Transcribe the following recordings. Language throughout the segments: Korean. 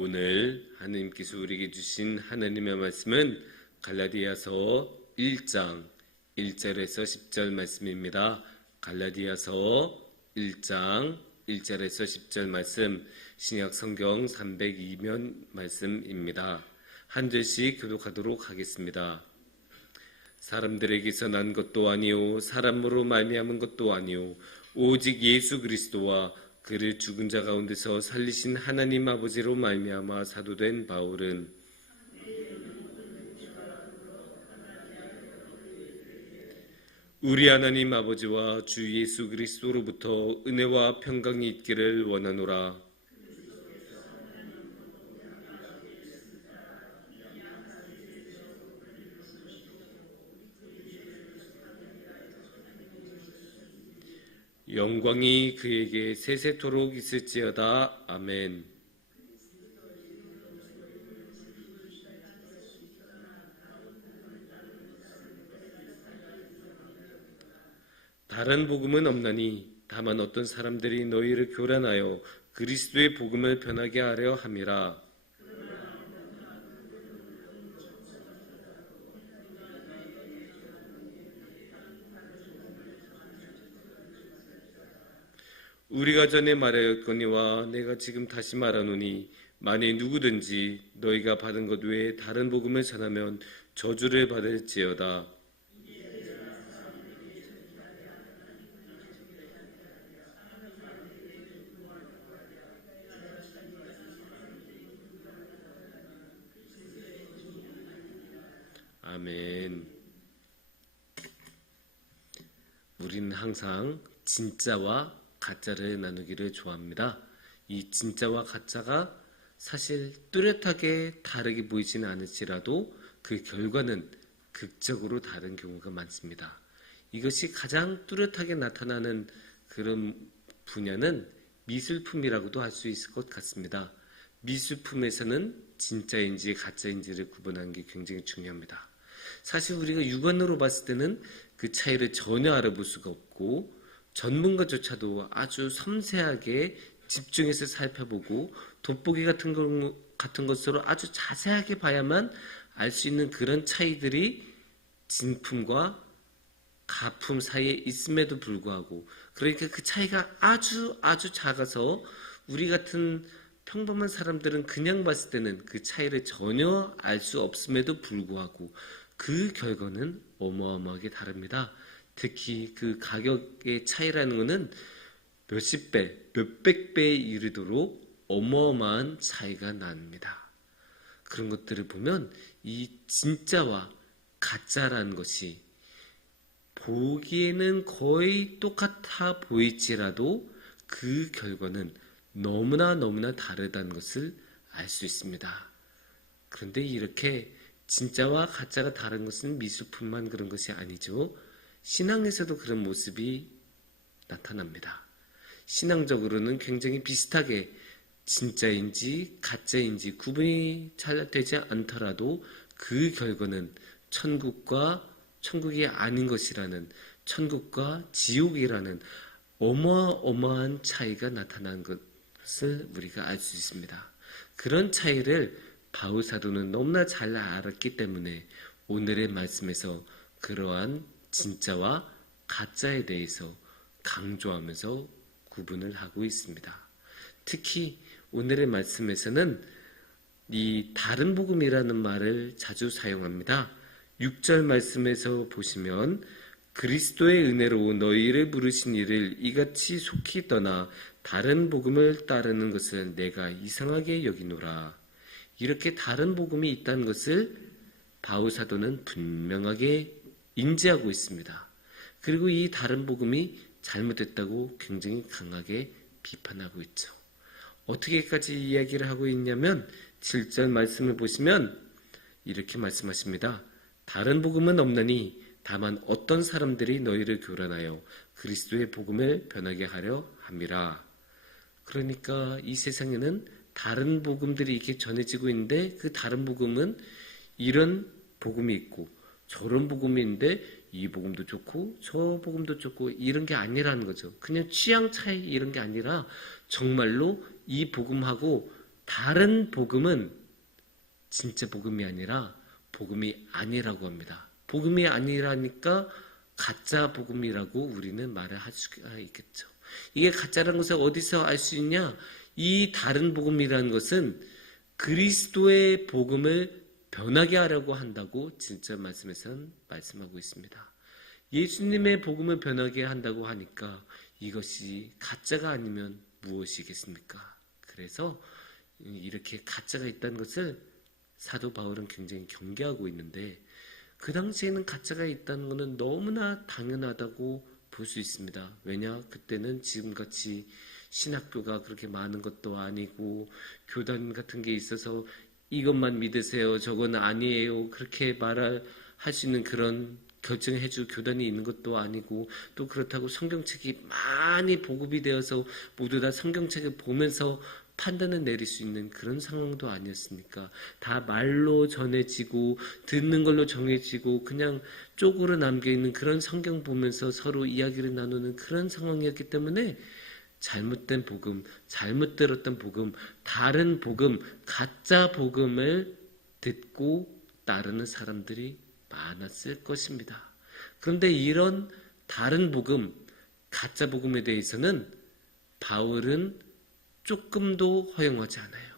오늘 하나님께서 우리에게 주신 하나님의 말씀은 갈라디아서 1장 1절에서 10절 말씀입니다. 갈라디아서 1장 1절에서 10절 말씀, 신약 성경 302면 말씀입니다. 한 절씩 교독하도록 하겠습니다. 사람들에게서 난 것도 아니요 사람으로 말미암은 것도 아니요 오직 예수 그리스도와 그를 죽은 자 가운데서 살리신 하나님 아버지로 말미암아 사도된 바울은 우리 하나님 아버지와 주 예수 그리스도로부터 은혜와 평강이 있기를 원하노라. 영광이 그에게 세세토록 있을지어다. 아멘. 다른 복음은 없나니 다만 어떤 사람들이 너희를 교란하여 그리스도의 복음을 변하게 하려 함이라. 우리가 전에 말하였거니와 내가 지금 다시 말하노니 만일 누구든지 너희가 받은 것 외에 다른 복음을 전하면 저주를 받을지어다. 아멘. 우리는 항상 진짜와 가짜를 나누기를 좋아합니다. 이 진짜와 가짜가 사실 뚜렷하게 다르게 보이지는 않을지라도 그 결과는 극적으로 다른 경우가 많습니다. 이것이 가장 뚜렷하게 나타나는 그런 분야는 미술품이라고도 할 수 있을 것 같습니다. 미술품에서는 진짜인지 가짜인지를 구분하는 게 굉장히 중요합니다. 사실 우리가 육안으로 봤을 때는 그 차이를 전혀 알아볼 수가 없고 전문가조차도 아주 섬세하게 집중해서 살펴보고 돋보기 같은 것으로 아주 자세하게 봐야만 알 수 있는 그런 차이들이 진품과 가품 사이에 있음에도 불구하고, 그러니까 그 차이가 아주 작아서 우리 같은 평범한 사람들은 그냥 봤을 때는 그 차이를 전혀 알 수 없음에도 불구하고 그 결과는 어마어마하게 다릅니다. 특히 그 가격의 차이라는 것은 몇십 배, 몇백 배에 이르도록 어마어마한 차이가 납니다. 그런 것들을 보면 이 진짜와 가짜라는 것이 보기에는 거의 똑같아 보일지라도 그 결과는 너무나 다르다는 것을 알 수 있습니다. 그런데 이렇게 진짜와 가짜가 다른 것은 미술품만 그런 것이 아니죠. 신앙에서도 그런 모습이 나타납니다. 신앙적으로는 굉장히 비슷하게 진짜인지 가짜인지 구분이 잘 되지 않더라도 그 결과는 천국이 아닌 것이라는, 천국과 지옥이라는 어마어마한 차이가 나타난 것을 우리가 알 수 있습니다. 그런 차이를 바울 사도는 너무나 잘 알았기 때문에 오늘의 말씀에서 그러한 진짜와 가짜에 대해서 강조하면서 구분을 하고 있습니다. 특히 오늘의 말씀에서는 이 다른 복음이라는 말을 자주 사용합니다. 6절 말씀에서 보시면 그리스도의 은혜로 너희를 부르신 이를 이같이 속히 떠나 다른 복음을 따르는 것을 내가 이상하게 여기노라. 이렇게 다른 복음이 있다는 것을 바울 사도는 분명하게 인지하고 있습니다. 그리고 이 다른 복음이 잘못됐다고 굉장히 강하게 비판하고 있죠. 어떻게까지 이야기를 하고 있냐면 7절 말씀을 보시면 이렇게 말씀하십니다. 다른 복음은 없나니 다만 어떤 사람들이 너희를 교란하여 그리스도의 복음을 변하게 하려 함이라. 그러니까 이 세상에는 다른 복음들이 이렇게 전해지고 있는데 그 다른 복음은 이런 복음이 있고 저런 복음이 있는데 이 복음도 좋고 저 복음도 좋고 이런 게 아니라는 거죠. 그냥 취향 차이 이런 게 아니라 정말로 이 복음하고 다른 복음은 진짜 복음이 아니라 복음이 아니라고 합니다. 복음이 아니라니까 가짜 복음이라고 우리는 말을 할 수가 있겠죠. 이게 가짜라는 것을 어디서 알 수 있냐? 이 다른 복음이라는 것은 그리스도의 복음을 변하게 하려고 한다고 진짜 말씀에서는 말씀하고 있습니다. 예수님의 복음을 변하게 한다고 하니까 이것이 가짜가 아니면 무엇이겠습니까? 그래서 이렇게 가짜가 있다는 것을 사도 바울은 굉장히 경계하고 있는데, 그 당시에는 가짜가 있다는 것은 너무나 당연하다고 볼 수 있습니다. 왜냐? 그때는 지금같이 신학교가 그렇게 많은 것도 아니고 교단 같은 게 있어서 이것만 믿으세요, 저건 아니에요, 그렇게 할 수 있는 그런 결정해줄 교단이 있는 것도 아니고, 또 그렇다고 성경책이 많이 보급이 되어서 모두 다 성경책을 보면서 판단을 내릴 수 있는 그런 상황도 아니었으니까, 다 말로 전해지고 듣는 걸로 정해지고 그냥 쪽으로 남겨있는 그런 성경 보면서 서로 이야기를 나누는 그런 상황이었기 때문에 잘못된 복음, 잘못 들었던 복음, 다른 복음, 가짜 복음을 듣고 따르는 사람들이 많았을 것입니다. 그런데 이런 다른 복음, 가짜 복음에 대해서는 바울은 조금도 허용하지 않아요.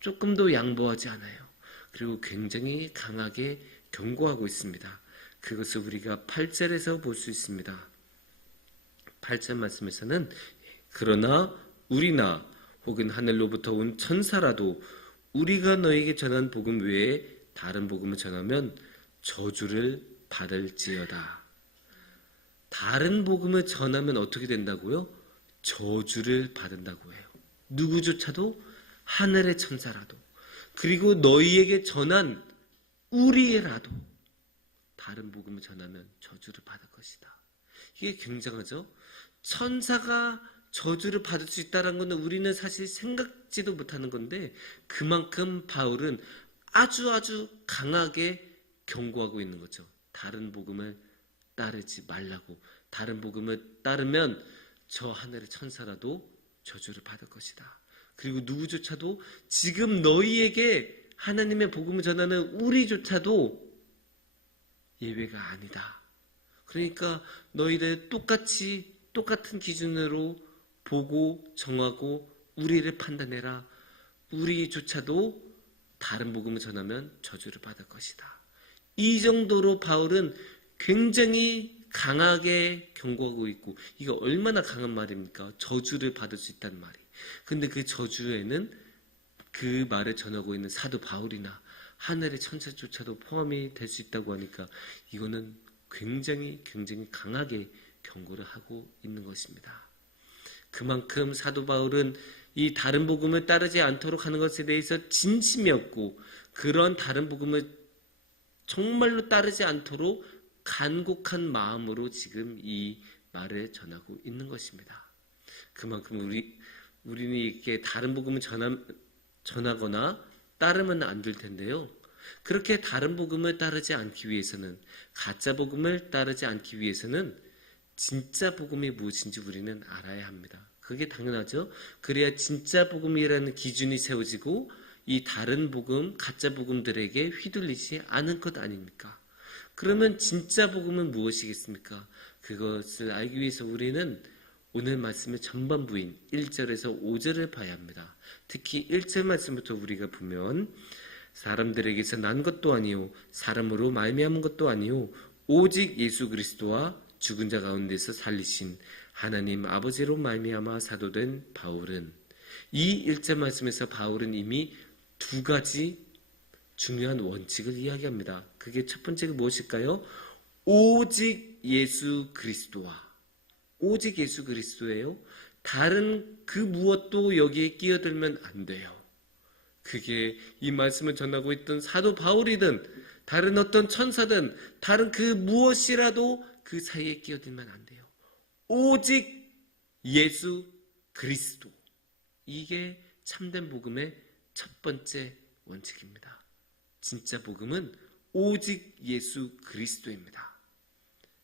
조금도 양보하지 않아요. 그리고 굉장히 강하게 경고하고 있습니다. 그것을 우리가 8절에서 볼 수 있습니다. 8절 말씀에서는 그러나 우리나 혹은 하늘로부터 온 천사라도 우리가 너에게 전한 복음 외에 다른 복음을 전하면 저주를 받을지어다. 다른 복음을 전하면 어떻게 된다고요? 저주를 받는다고 해요. 누구조차도, 하늘의 천사라도, 그리고 너희에게 전한 우리라도 다른 복음을 전하면 저주를 받을 것이다. 이게 굉장하죠? 천사가 저주를 받을 수 있다는 것은 우리는 사실 생각지도 못하는 건데, 그만큼 바울은 아주 강하게 경고하고 있는 거죠. 다른 복음을 따르지 말라고. 다른 복음을 따르면 저 하늘의 천사라도 저주를 받을 것이다. 그리고 누구조차도, 지금 너희에게 하나님의 복음을 전하는 우리조차도 예외가 아니다. 그러니까 너희들 똑같은 기준으로 보고 정하고 우리를 판단해라. 우리조차도 다른 복음을 전하면 저주를 받을 것이다. 이 정도로 바울은 굉장히 강하게 경고하고 있고, 이거 얼마나 강한 말입니까? 저주를 받을 수 있다는 말이. 근데 그 저주에는 그 말을 전하고 있는 사도 바울이나 하늘의 천사조차도 포함이 될 수 있다고 하니까 이거는 굉장히 강하게 경고를 하고 있는 것입니다. 그만큼 사도 바울은 이 다른 복음을 따르지 않도록 하는 것에 대해서 진심이었고, 그런 다른 복음을 정말로 따르지 않도록 간곡한 마음으로 지금 이 말을 전하고 있는 것입니다. 그만큼 우리는 이렇게 다른 복음을 전하거나 따르면 안 될 텐데요. 그렇게 다른 복음을 따르지 않기 위해서는, 가짜 복음을 따르지 않기 위해서는 진짜 복음이 무엇인지 우리는 알아야 합니다. 그게 당연하죠. 그래야 진짜 복음이라는 기준이 세워지고 이 다른 복음, 가짜 복음들에게 휘둘리지 않을 것 아닙니까? 그러면 진짜 복음은 무엇이겠습니까? 그것을 알기 위해서 우리는 오늘 말씀의 전반부인 1절에서 5절을 봐야 합니다. 특히 1절 말씀부터 우리가 보면, 사람들에게서 난 것도 아니요 사람으로 말미암은 것도 아니요 오직 예수 그리스도와 죽은 자 가운데서 살리신 하나님 아버지로 말미암아 사도된 바울은, 이 1절 말씀에서 바울은 이미 두 가지 중요한 원칙을 이야기합니다. 그게 첫 번째가 무엇일까요? 오직 예수 그리스도와, 오직 예수 그리스도예요. 다른 그 무엇도 여기에 끼어들면 안 돼요. 그게 이 말씀을 전하고 있던 사도 바울이든 다른 어떤 천사든 다른 그 무엇이라도 그 사이에 끼어들면 안 돼요. 오직 예수 그리스도. 이게 참된 복음의 첫 번째 원칙입니다. 진짜 복음은 오직 예수 그리스도입니다.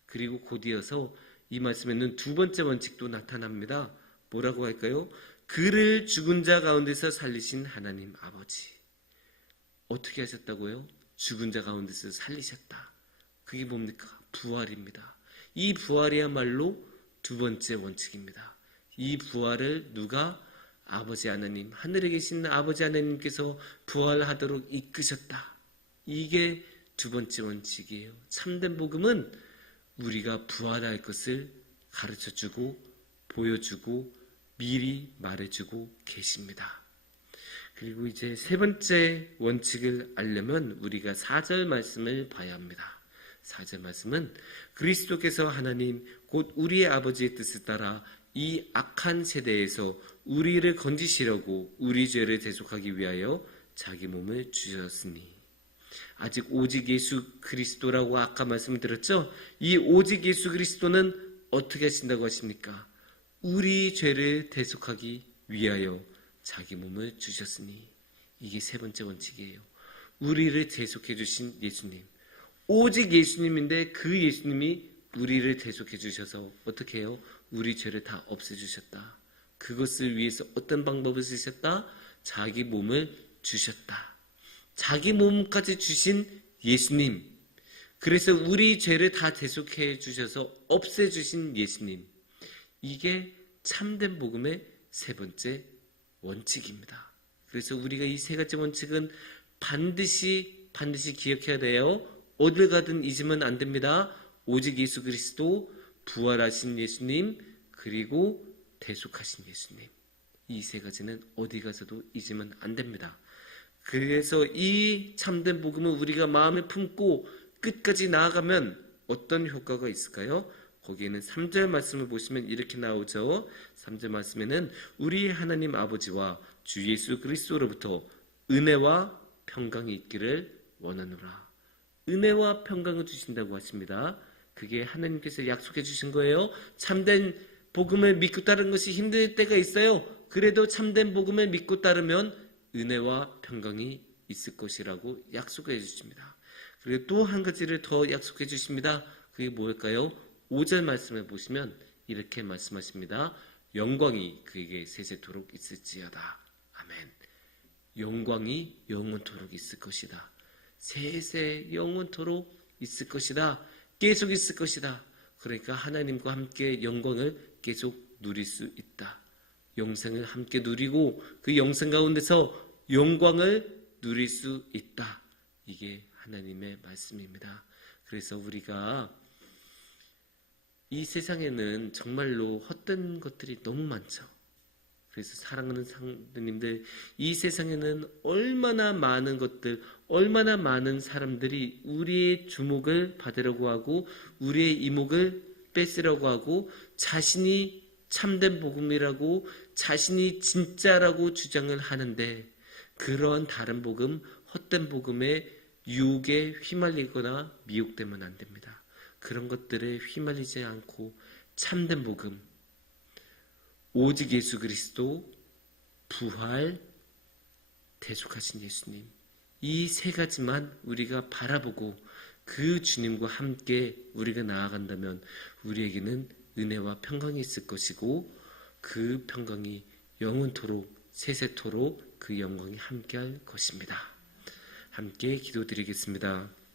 그리고 곧이어서 이 말씀에는 두 번째 원칙도 나타납니다. 뭐라고 할까요? 그를 죽은 자 가운데서 살리신 하나님 아버지. 어떻게 하셨다고요? 죽은 자 가운데서 살리셨다. 그게 뭡니까? 부활입니다. 이 부활이야말로 두 번째 원칙입니다. 이 부활을 누가? 아버지 하나님, 하늘에 계신 아버지 하나님께서 부활하도록 이끄셨다. 이게 두 번째 원칙이에요. 참된 복음은 우리가 부활할 것을 가르쳐주고 보여주고 미리 말해주고 계십니다. 그리고 이제 세 번째 원칙을 알려면 우리가 4절 말씀을 봐야 합니다. 4절 말씀은 그리스도께서 하나님 곧 우리의 아버지의 뜻을 따라 이 악한 세대에서 우리를 건지시려고 우리 죄를 대속하기 위하여 자기 몸을 주셨으니. 아직 오직 예수 그리스도라고 아까 말씀드렸죠? 이 오직 예수 그리스도는 어떻게 하신다고 하십니까? 우리 죄를 대속하기 위하여 자기 몸을 주셨으니. 이게 세 번째 원칙이에요. 우리를 대속해 주신 예수님. 오직 예수님인데 그 예수님이 우리를 대속해 주셔서 어떻게 해요? 우리 죄를 다 없애주셨다. 그것을 위해서 어떤 방법을 쓰셨다? 자기 몸을 주셨다. 자기 몸까지 주신 예수님. 그래서 우리 죄를 다 대속해 주셔서 없애주신 예수님. 이게 참된 복음의 세 번째 원칙입니다. 그래서 우리가 이 세 가지 원칙은 반드시 기억해야 돼요. 어딜 가든 잊으면 안 됩니다. 오직 예수 그리스도, 부활하신 예수님, 그리고 대속하신 예수님. 이 세 가지는 어디 가서도 잊으면 안 됩니다. 그래서 이 참된 복음은 우리가 마음에 품고 끝까지 나아가면 어떤 효과가 있을까요? 거기에는 3절 말씀을 보시면 이렇게 나오죠. 3절 말씀에는 우리 하나님 아버지와 주 예수 그리스도로부터 은혜와 평강이 있기를 원하노라. 은혜와 평강을 주신다고 하십니다. 그게 하나님께서 약속해 주신 거예요. 참된 복음을 믿고 따르는 것이 힘들 때가 있어요. 그래도 참된 복음을 믿고 따르면 은혜와 평강이 있을 것이라고 약속해 주십니다. 그리고 또 한 가지를 더 약속해 주십니다. 그게 뭘까요? 5절 말씀을 보시면 이렇게 말씀하십니다. 영광이 그에게 세세토록 있을지어다. 아멘. 영광이 영원토록 있을 것이다. 세세 영원토록 있을 것이다. 계속 있을 것이다. 그러니까 하나님과 함께 영광을 계속 누릴 수 있다. 영생을 함께 누리고 그 영생 가운데서 영광을 누릴 수 있다. 이게 하나님의 말씀입니다. 그래서 우리가 이 세상에는 정말로 헛된 것들이 너무 많죠. 그래서 사랑하는 성도님들, 이 세상에는 얼마나 많은 것들, 얼마나 많은 사람들이 우리의 주목을 받으려고 하고 우리의 이목을 뺏으려고 하고 자신이 참된 복음이라고 자신이 진짜라고 주장을 하는데 그러한 다른 복음, 헛된 복음에 유혹에 휘말리거나 미혹되면 안 됩니다. 그런 것들에 휘말리지 않고 참된 복음, 오직 예수 그리스도, 부활, 대속하신 예수님, 이 세 가지만 우리가 바라보고 그 주님과 함께 우리가 나아간다면 우리에게는 은혜와 평강이 있을 것이고 그 평강이 영원토록 세세토록 그 영광이 함께할 것입니다. 함께 기도드리겠습니다.